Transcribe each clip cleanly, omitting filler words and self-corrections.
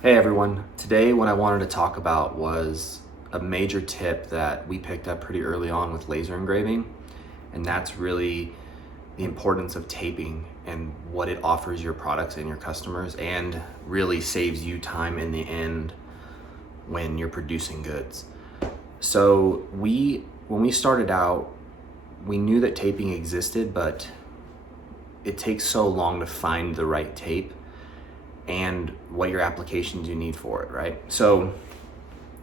Hey everyone, today what I wanted to talk about was a major tip that we picked up pretty early on with laser engraving, and that's really the importance of taping and what it offers your products and your customers, and really saves you time in the end when you're producing goods. So when we started out, we knew that taping existed, but it takes so long to find the right tape and what your applications you need for it, right? So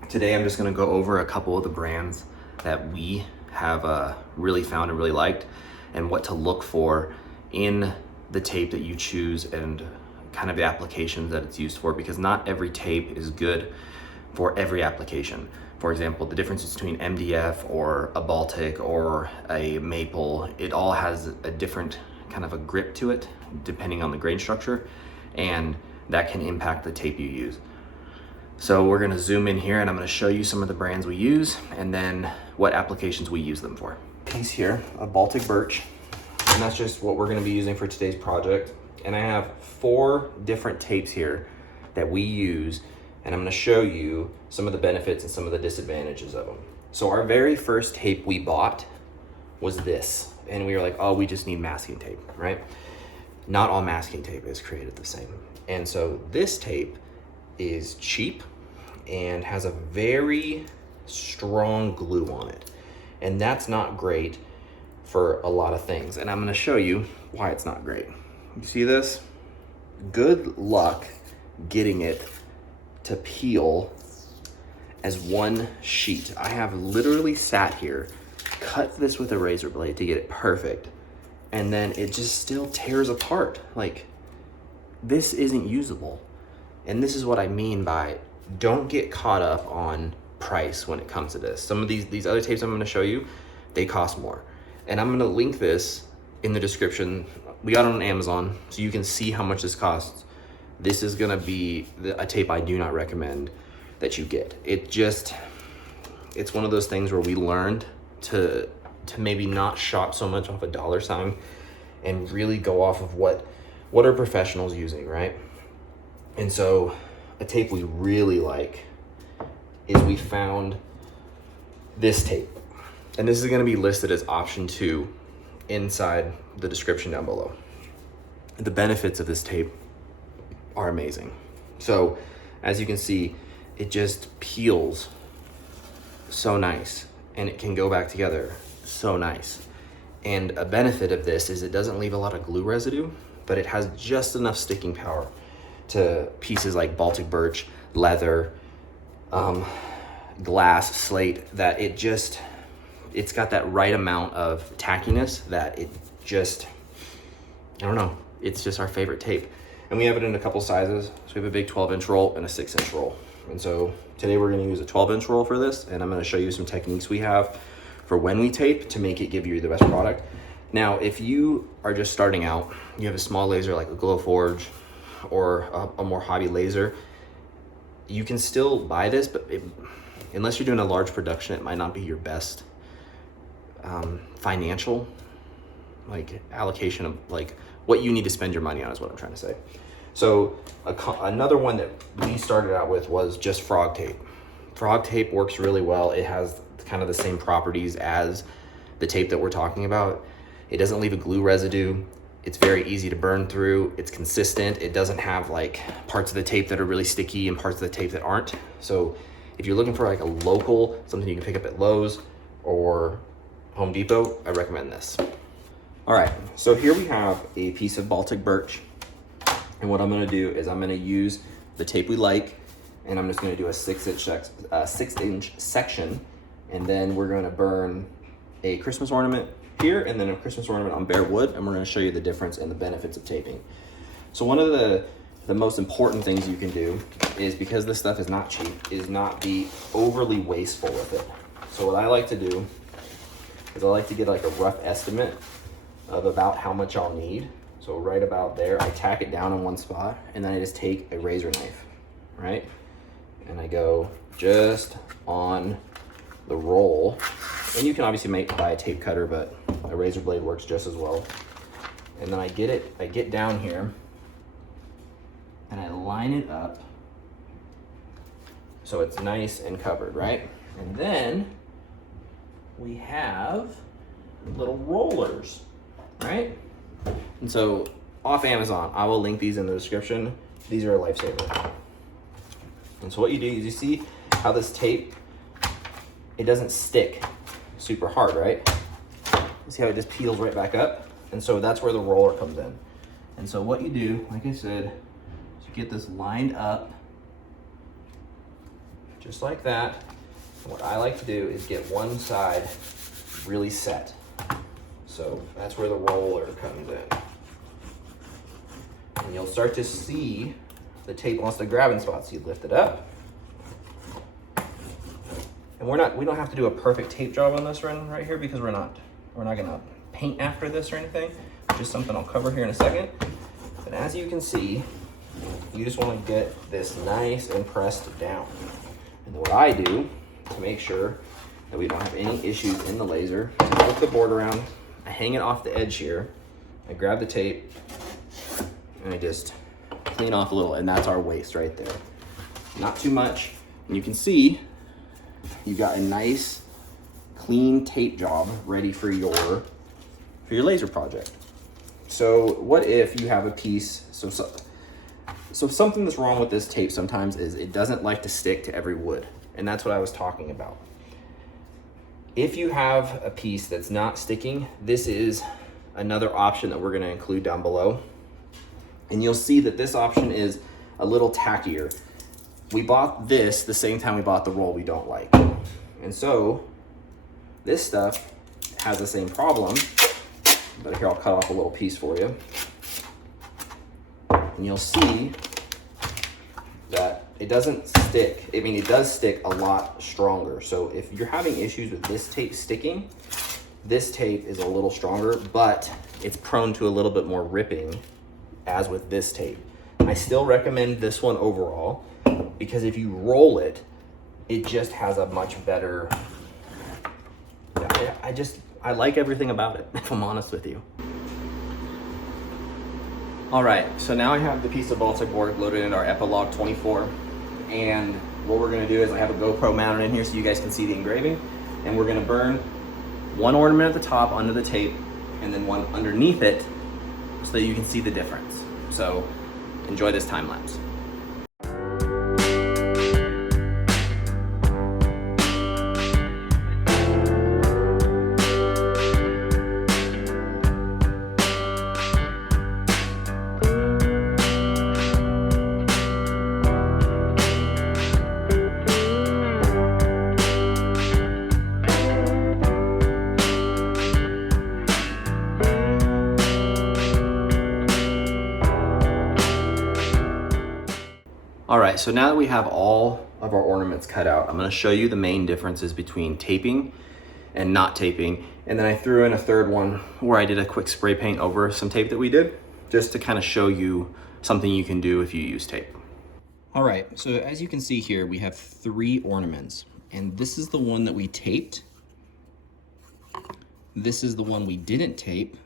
today I'm just gonna go over a couple of the brands that we have really found and really liked, and what to look for in the tape that you choose and kind of the applications that it's used for, because not every tape is good for every application. For example, the difference between MDF or a Baltic or a maple, it all has a different kind of a grip to it depending on the grain structure, and that can impact the tape you use. So we're gonna zoom in here and I'm gonna show you some of the brands we use and then what applications we use them for. Piece here, a Baltic birch, and that's just what we're gonna be using for today's project. And I have 4 different tapes here that we use, and I'm gonna show you some of the benefits and some of the disadvantages of them. So our very first tape we bought was this, and we were like, oh, we just need masking tape, right? Not all masking tape is created the same. And so this tape is cheap and has a very strong glue on it. And that's not great for a lot of things. And I'm gonna show you why it's not great. You see this? Good luck getting it to peel as one sheet. I have literally sat here, cut this with a razor blade to get it perfect, and then it just still tears apart. Like, this isn't usable. And this is what I mean by don't get caught up on price when it comes to this. Some of these other tapes I'm gonna show you, they cost more. And I'm gonna link this in the description. We got it on Amazon, so you can see how much this costs. This is gonna be a tape I do not recommend that you get. It's one of those things where we learned to maybe not shop so much off a dollar sign and really go off of what are professionals using, right? And so a tape we really like is we found this tape. And this is gonna be listed as option 2 inside the description down below. The benefits of this tape are amazing. So as you can see, it just peels so nice and it can go back together so nice. And a benefit of this is it doesn't leave a lot of glue residue, but it has just enough sticking power to pieces like Baltic birch, leather, glass, slate, that it's got that right amount of tackiness that it just, I don't know, it's just our favorite tape. And we have it in a couple sizes. So we have a big 12-inch roll and a 6-inch roll. And so today we're gonna use a 12-inch roll for this, and I'm gonna show you some techniques we have for when we tape to make it give you the best product. Now, if you are just starting out, you have a small laser like a Glowforge or a more hobby laser, you can still buy this, but unless you're doing a large production, it might not be your best financial allocation of what you need to spend your money on is what I'm trying to say. So another one that we started out with was just frog tape. Frog tape works really well. It has kind of the same properties as the tape that we're talking about. It doesn't leave a glue residue. It's very easy to burn through. It's consistent. It doesn't have parts of the tape that are really sticky and parts of the tape that aren't. So if you're looking for a local, something you can pick up at Lowe's or Home Depot, I recommend this. All right, so here we have a piece of Baltic birch. And what I'm gonna do is I'm gonna use the tape we like, and I'm just gonna do a 6-inch section, and then we're gonna burn a Christmas ornament here and then a Christmas ornament on bare wood, and we're gonna show you the difference and the benefits of taping. So one of the most important things you can do is, because this stuff is not cheap, is not be overly wasteful with it. So what I like to do is I like to get a rough estimate of about how much I'll need. So right about there, I tack it down in one spot, and then I just take a razor knife, right? And I go just on the roll. And you can obviously buy a tape cutter, but a razor blade works just as well. And then I get down here and I line it up So it's nice and covered, right? And then we have little rollers, right? And so off Amazon, I will link these in the description. These are a lifesaver. And so what you do is you see how this tape, it doesn't stick super hard, right? You see how it just peels right back up? And so that's where the roller comes in. And so what you do, like I said, is you get this lined up just like that. And what I like to do is get one side really set. So that's where the roller comes in. And you'll start to see the tape wants to grab in spots. So you lift it up. And we don't have to do a perfect tape job on this one right here because we're not gonna paint after this or anything. Just something I'll cover here in a second. But as you can see, you just want to get this nice and pressed down. And what I do to make sure that we don't have any issues in the laser, I flip the board around, I hang it off the edge here, I grab the tape, and I just clean off a little, and that's our waste right there. Not too much. And you can see you got a nice clean tape job ready for your laser project. So what if you have a piece, so something that's wrong with this tape sometimes is it doesn't like to stick to every wood. And that's what I was talking about. If you have a piece that's not sticking, this is another option that we're gonna include down below. And you'll see that this option is a little tackier. We bought this the same time we bought the roll we don't like. And so this stuff has the same problem, but here I'll cut off a little piece for you. And you'll see that it doesn't stick. I mean, it does stick a lot stronger. So if you're having issues with this tape sticking, this tape is a little stronger, but it's prone to a little bit more ripping as with this tape. I still recommend this one overall because if you roll it, it just has a much better, I like everything about it, if I'm honest with you. All right, so now I have the piece of Baltic board loaded into our Epilog 24. And what we're gonna do is I have a GoPro mounted in here so you guys can see the engraving. And we're gonna burn one ornament at the top under the tape and then one underneath it so that you can see the difference. So enjoy this time lapse. All right, so now that we have all of our ornaments cut out, I'm gonna show you the main differences between taping and not taping. And then I threw in a third one where I did a quick spray paint over some tape that we did, just to kind of show you something you can do if you use tape. All right, so as you can see here, we have 3 ornaments. And this is the one that we taped. This is the one we didn't tape.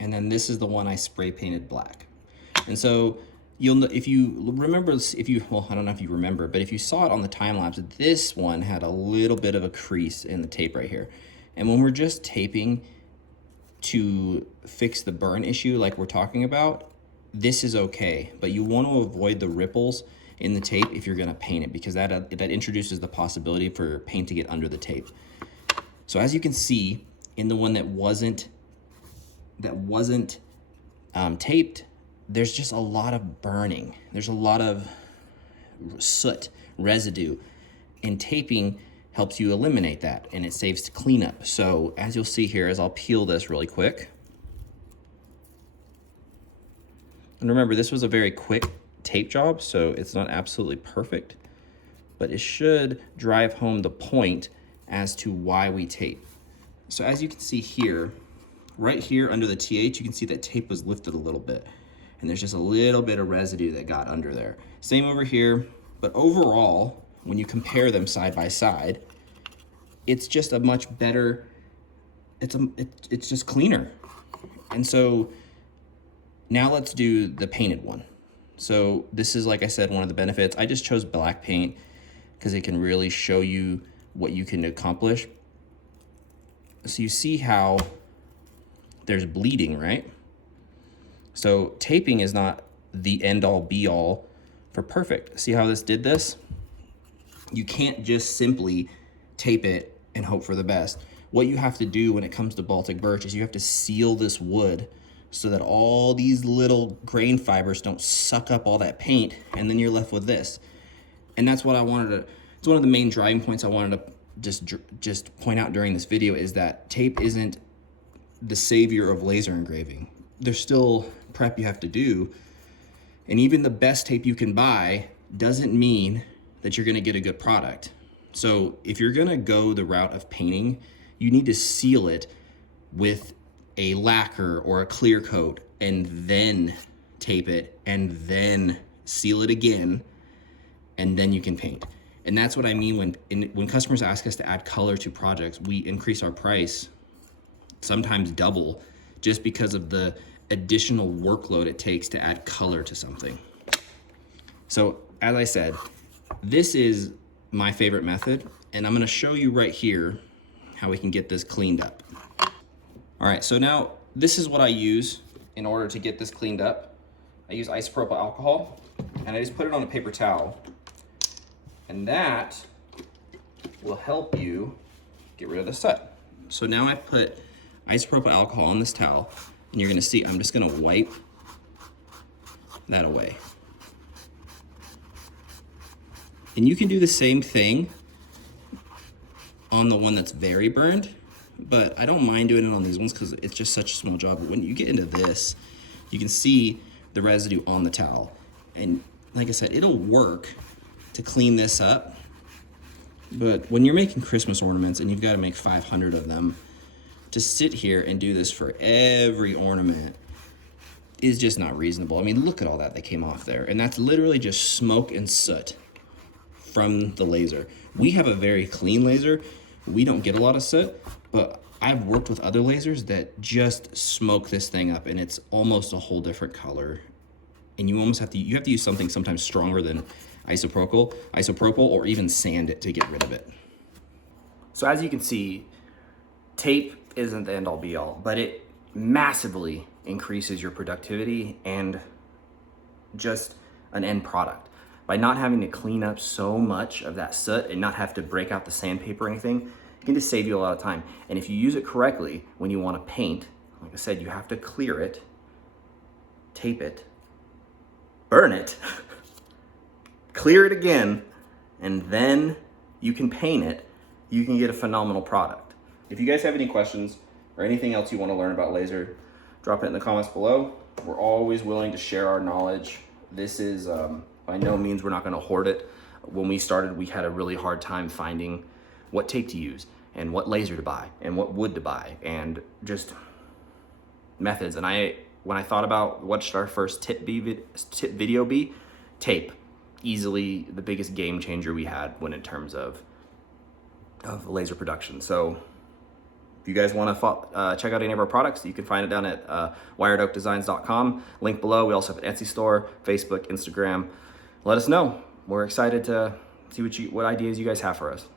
And then this is the one I spray painted black. And so if you remember, well, I don't know if you remember, but if you saw it on the time lapse, this one had a little bit of a crease in the tape right here. And when we're just taping to fix the burn issue like we're talking about, this is okay. But you want to avoid the ripples in the tape if you're gonna paint it, because that introduces the possibility for paint to get under the tape. So as you can see, in the one that wasn't taped, there's just a lot of burning. There's a lot of soot, residue, and taping helps you eliminate that, and it saves cleanup. So as you'll see here, as I'll peel this really quick. And remember, this was a very quick tape job, so it's not absolutely perfect, but it should drive home the point as to why we tape. So as you can see here, right here under the TH, you can see that tape was lifted a little bit. And there's just a little bit of residue that got under there. Same over here, but overall, when you compare them side by side, it's just a much better, it's just cleaner. And so now let's do the painted one. So this is, like I said, one of the benefits. I just chose black paint because it can really show you what you can accomplish. So you see how there's bleeding, right? So taping is not the end all be all for perfect. See how this did this? You can't just simply tape it and hope for the best. What you have to do when it comes to Baltic birch is you have to seal this wood so that all these little grain fibers don't suck up all that paint, and then you're left with this. And that's what I wanted to, it's one of the main driving points I wanted to just point out during this video, is that tape isn't the savior of laser engraving. There's still prep you have to do, and even the best tape you can buy doesn't mean that you're gonna get a good product. So if you're gonna go the route of painting, you need to seal it with a lacquer or a clear coat, and then tape it, and then seal it again, and then you can paint. And that's what I mean when customers ask us to add color to projects, we increase our price, sometimes double, just because of the additional workload it takes to add color to something. So as I said, this is my favorite method, and I'm gonna show you right here how we can get this cleaned up. All right, so now this is what I use in order to get this cleaned up. I use isopropyl alcohol, and I just put it on a paper towel. And that will help you get rid of the soot. So now I put isopropyl alcohol on this towel, and you're gonna see I'm just gonna wipe that away. And you can do the same thing on the one that's very burned, but I don't mind doing it on these ones because it's just such a small job. But when you get into this, you can see the residue on the towel. And like I said, it'll work to clean this up. But when you're making Christmas ornaments and you've got to make 500 of them, to sit here and do this for every ornament is just not reasonable. I mean, look at all that came off there. And that's literally just smoke and soot from the laser. We have a very clean laser. We don't get a lot of soot, but I've worked with other lasers that just smoke this thing up, and it's almost a whole different color. And you almost have to use something sometimes stronger than isopropyl, or even sand it to get rid of it. So as you can see, tape isn't the end all be all, but it massively increases your productivity and just an end product. By not having to clean up so much of that soot and not have to break out the sandpaper or anything, it can just save you a lot of time. And if you use it correctly, when you want to paint, like I said, you have to clear it, tape it, burn it, clear it again, and then you can paint it. You can get a phenomenal product. If you guys have any questions or anything else you want to learn about laser, drop it in the comments below. We're always willing to share our knowledge. This is, by no means, we're not going to hoard it. When we started, we had a really hard time finding what tape to use and what laser to buy and what wood to buy and just methods. And when I thought about what should our first tip video be, tape. Easily the biggest game changer we had when in terms of laser production. So if you guys want to check out any of our products, you can find it down at wiredoakdesigns.com. Link below. We also have an Etsy store, Facebook, Instagram. Let us know. We're excited to see what ideas you guys have for us.